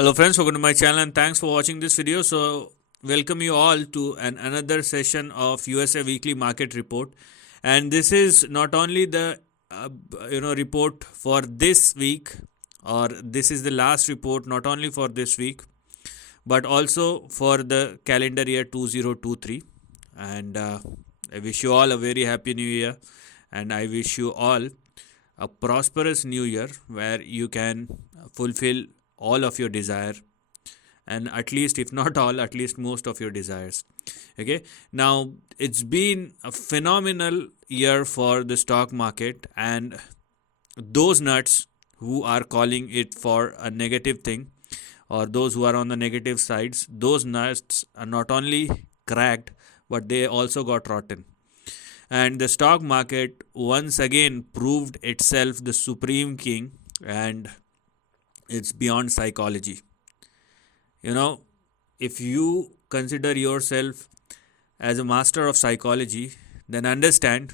Hello friends, welcome to my channel and thanks for watching this video. So welcome you all to another session of USA Weekly Market Report, and this is not only the report for this week, or this is the last report not only for this week but also for the calendar year 2023. And I wish you all a very happy new year, and I wish you all a prosperous new year where you can fulfill all of your desire, and at least if not all, at least most of your desires. Okay, now it's been a phenomenal year for the stock market, and those nuts who are calling it for a negative thing, or those who are on the negative sides, those nuts are not only cracked but they also got rotten. And the stock market once again proved itself the supreme king, and it's beyond psychology. If you consider yourself as a master of psychology, then understand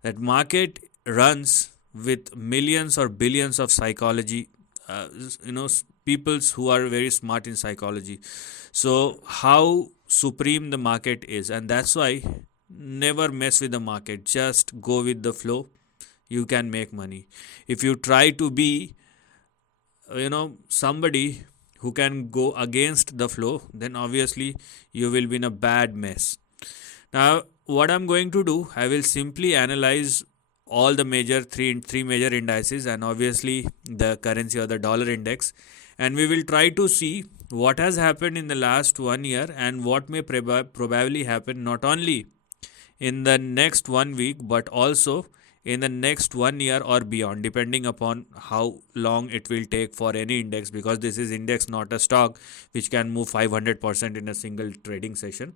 that market runs with millions or billions of psychology, peoples who are very smart in psychology. So how supreme the market is, and that's why never mess with the market, just go with the flow. You can make money. If you try to be somebody who can go against the flow, then obviously you will be in a bad mess. Now what I'm going to do, I will simply analyze all the major three major indices, and obviously the currency or the dollar index, and we will try to see what has happened in the last 1 year and what may probably happen not only in the next 1 week but also in the next 1 year or beyond, depending upon how long it will take for any index, because this is index, not a stock which can move 500% in a single trading session.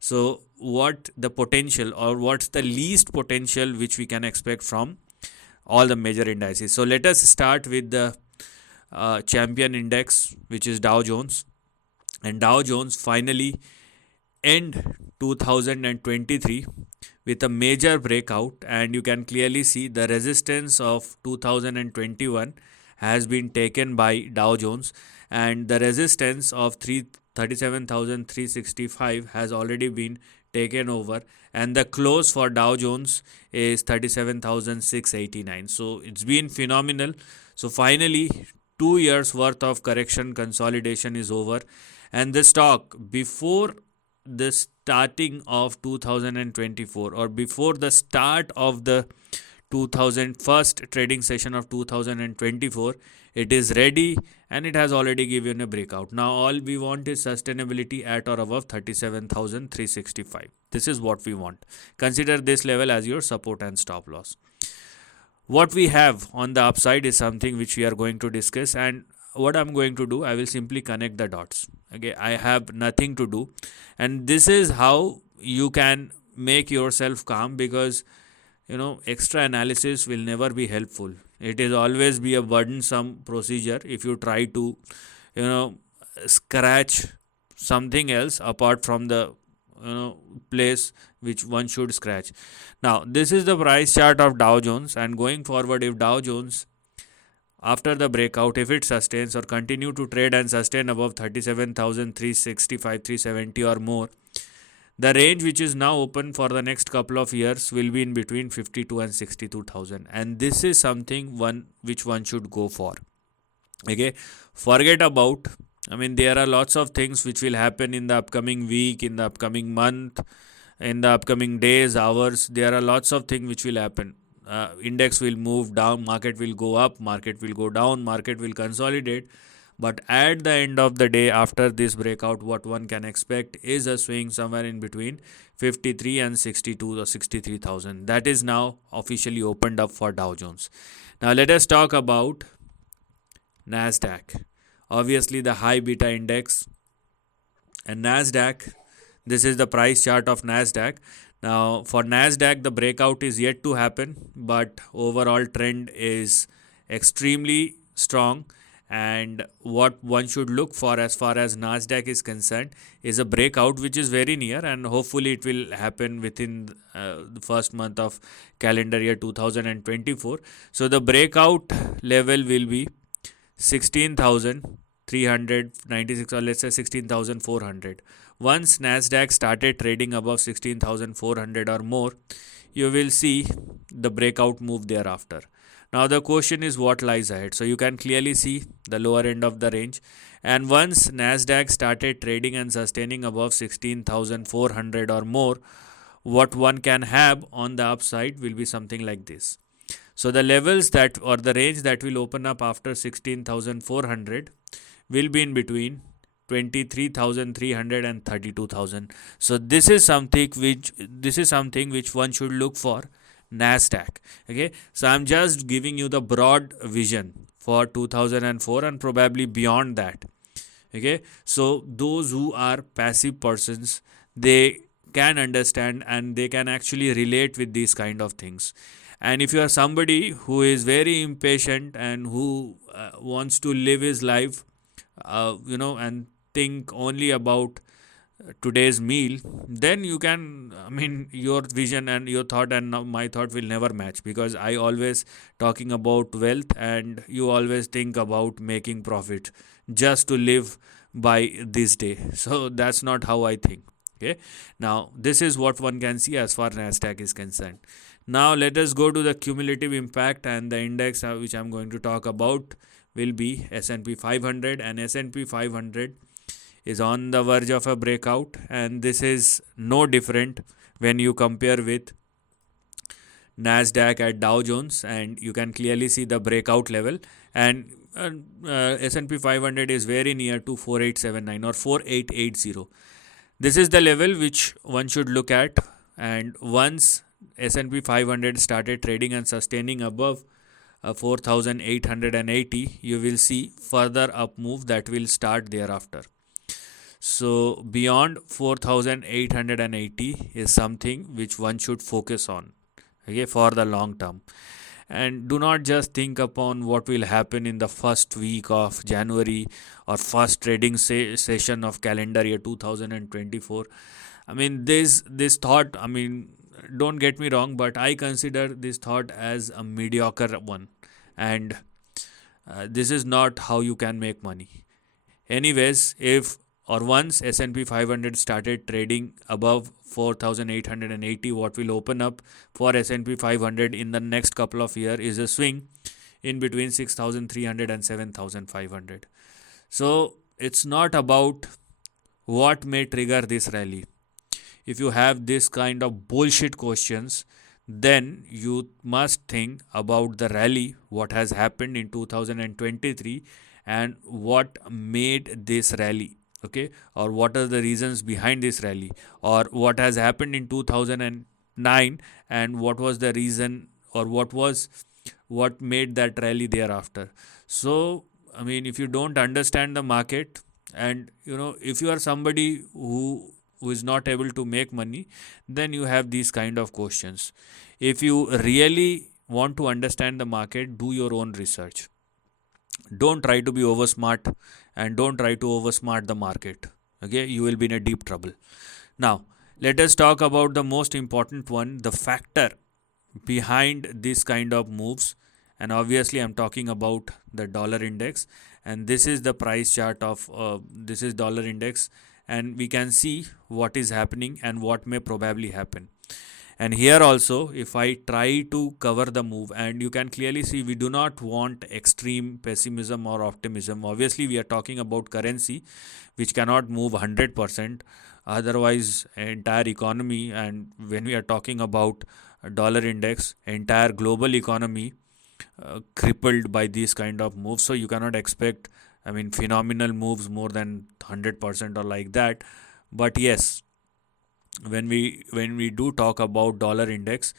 So what the potential, or what's the least potential which we can expect from all the major indices? So let us start with the champion index, which is Dow Jones. And Dow Jones finally end 2023 with a major breakout, and you can clearly see the resistance of 2021 has been taken by Dow Jones, and the resistance of 37,365 has already been taken over, and the close for Dow Jones is 37,689. So it's been phenomenal. So finally 2 years worth of correction consolidation is over, and the stock, before the starting of 2024, or before the start of the 2001st trading session of 2024, it is ready and it has already given a breakout. Now all we want is sustainability at or above 37,365. This is what we want. Consider this level as your support and stop loss. What we have on the upside is something which we are going to discuss, and what I'm going to do, I will simply connect the dots. Okay, I have nothing to do, and this is how you can make yourself calm, because extra analysis will never be helpful. It is always be a burdensome procedure if you try to scratch something else apart from the place which one should scratch. Now this is the price chart of Dow Jones, and going forward, if Dow Jones after the breakout, if it sustains or continue to trade and sustain above 37,365, 370 or more, the range which is now open for the next couple of years will be in between 52 and 62,000, and this is something which one should go for. Okay, forget about, there are lots of things which will happen in the upcoming week, in the upcoming month, in the upcoming days, hours. There are lots of things which will happen. Index will move down, market will go up, market will go down, market will consolidate. But at the end of the day, after this breakout, what one can expect is a swing somewhere in between 53 and 62 or 63,000. That is now officially opened up for Dow Jones. Now let us talk about Nasdaq. Obviously the high beta index, and Nasdaq, this is the price chart of Nasdaq. Now for Nasdaq, the breakout is yet to happen, but overall trend is extremely strong, and what one should look for as far as Nasdaq is concerned is a breakout which is very near, and hopefully it will happen within the first month of calendar year 2024. So the breakout level will be 16,000 396, or let's say 16,400. Once Nasdaq started trading above 16,400 or more, you will see the breakout move thereafter. Now the question is what lies ahead. So you can clearly see the lower end of the range, and once Nasdaq started trading and sustaining above 16,400 or more, what one can have on the upside will be something like this. So the levels that, or the range that will open up after 16,400, will be in between 23,300 and 32,000. So this is something which one should look for Nasdaq. Okay, so I'm just giving you the broad vision for 2004 and probably beyond that. Okay, so those who are passive persons, they can understand and they can actually relate with these kind of things. And if you are somebody who is very impatient and who wants to live his life, and think only about today's meal, then you can, I mean, your vision and your thought and my thought will never match, because I always talking about wealth and you always think about making profit just to live by this day. So that's not how I think. Okay, now this is what one can see as far Nasdaq is concerned. Now let us go to the cumulative impact, and the index which I'm going to talk about will be S&P 500, and S&P 500 is on the verge of a breakout, and this is no different when you compare with Nasdaq at Dow Jones, and you can clearly see the breakout level, and S&P 500 is very near to 4879 or 4880. This is the level which one should look at, and once S&P 500 started trading and sustaining above 4,880, you will see further up move that will start thereafter. So beyond 4,880 is something which one should focus on, okay, for the long term. And do not just think upon what will happen in the first week of January or first trading session of calendar year 2024. I mean, this thought, I mean, don't get me wrong, but I consider this thought as a mediocre one, and this is not how you can make money. Anyways, if or once S&P 500 started trading above 4,880, what will open up for S&P 500 in the next couple of years is a swing in between 6,300 and 7,500. So it's not about what may trigger this rally. If you have this kind of bullshit questions, then you must think about the rally, what has happened in 2023 and what made this rally. Okay, or what are the reasons behind this rally, or what has happened in 2009 and what was the reason, or what made that rally thereafter. So I mean, if you don't understand the market, and if you are somebody who is not able to make money, then you have these kind of questions. If you really want to understand the market, do your own research. Don't try to be over smart, and don't try to oversmart the market. Okay, you will be in a deep trouble. Now let us talk about the most important one, the factor behind this kind of moves. And obviously I'm talking about the dollar index, and this is the price chart of this is dollar index, and we can see what is happening and what may probably happen. And here also, if I try to cover the move, and you can clearly see, we do not want extreme pessimism or optimism. Obviously we are talking about currency which cannot move 100%, otherwise entire economy, and when we are talking about dollar index, entire global economy crippled by these kind of moves. So you cannot expect, I mean, phenomenal moves more than 100% or like that. But yes, when we do talk about dollar index,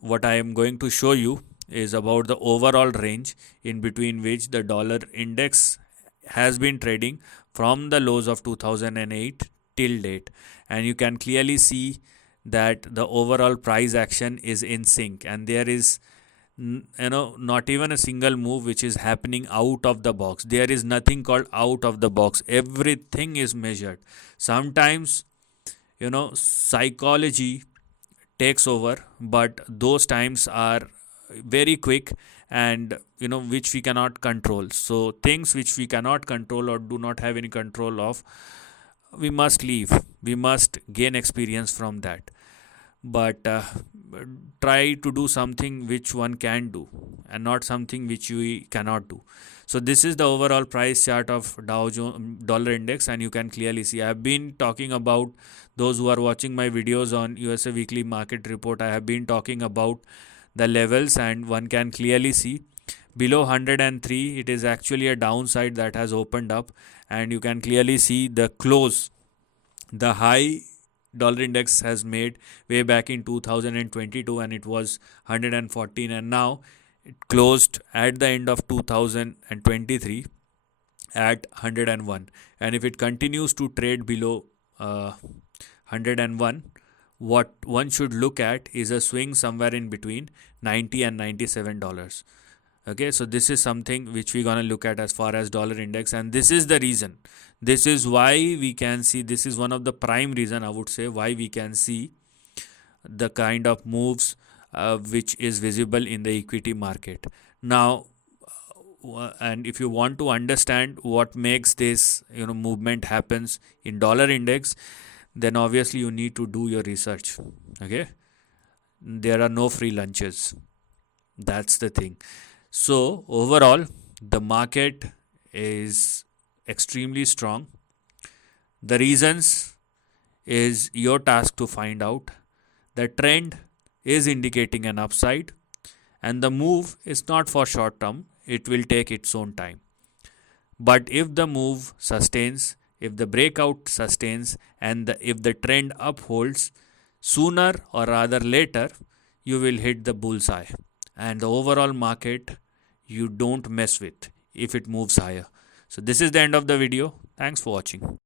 what I am going to show you is about the overall range in between which the dollar index has been trading from the lows of 2008 till date, and you can clearly see that the overall price action is in sync, and there is not even a single move which is happening out of the box. There is nothing called out of the box. Everything is measured. Sometimes psychology takes over, but those times are very quick, and which we cannot control. So things which we cannot control or do not have any control of, we must leave. We must gain experience from that. But try to do something which one can do and not something which we cannot do. So this is the overall price chart of Dow Jones dollar index, and you can clearly see I have been talking about, those who are watching my videos on USA weekly market report, I have been talking about the levels, and one can clearly see below 103 it is actually a downside that has opened up, and you can clearly see the close, the high dollar index has made way back in 2022, and it was 114, and now it closed at the end of 2023 at 101. And if it continues to trade below 101, what one should look at is a swing somewhere in between 90 and $97. Okay, so this is something which we're going to look at as far as dollar index, and this is the reason, this is why we can see, this is one of the prime reason, I would say, why we can see the kind of moves which is visible in the equity market now. And if you want to understand what makes this movement happens in dollar index, then obviously you need to do your research. Okay, there are no free lunches, that's the thing. So overall, the market is extremely strong. The reasons is your task to find out. The trend is indicating an upside, and the move is not for short term, it will take its own time. But if the move sustains, if the breakout sustains, and if the trend upholds, sooner or rather later, you will hit the bullseye. And the overall market, you don't mess with if it moves higher. So this is the end of the video. Thanks for watching.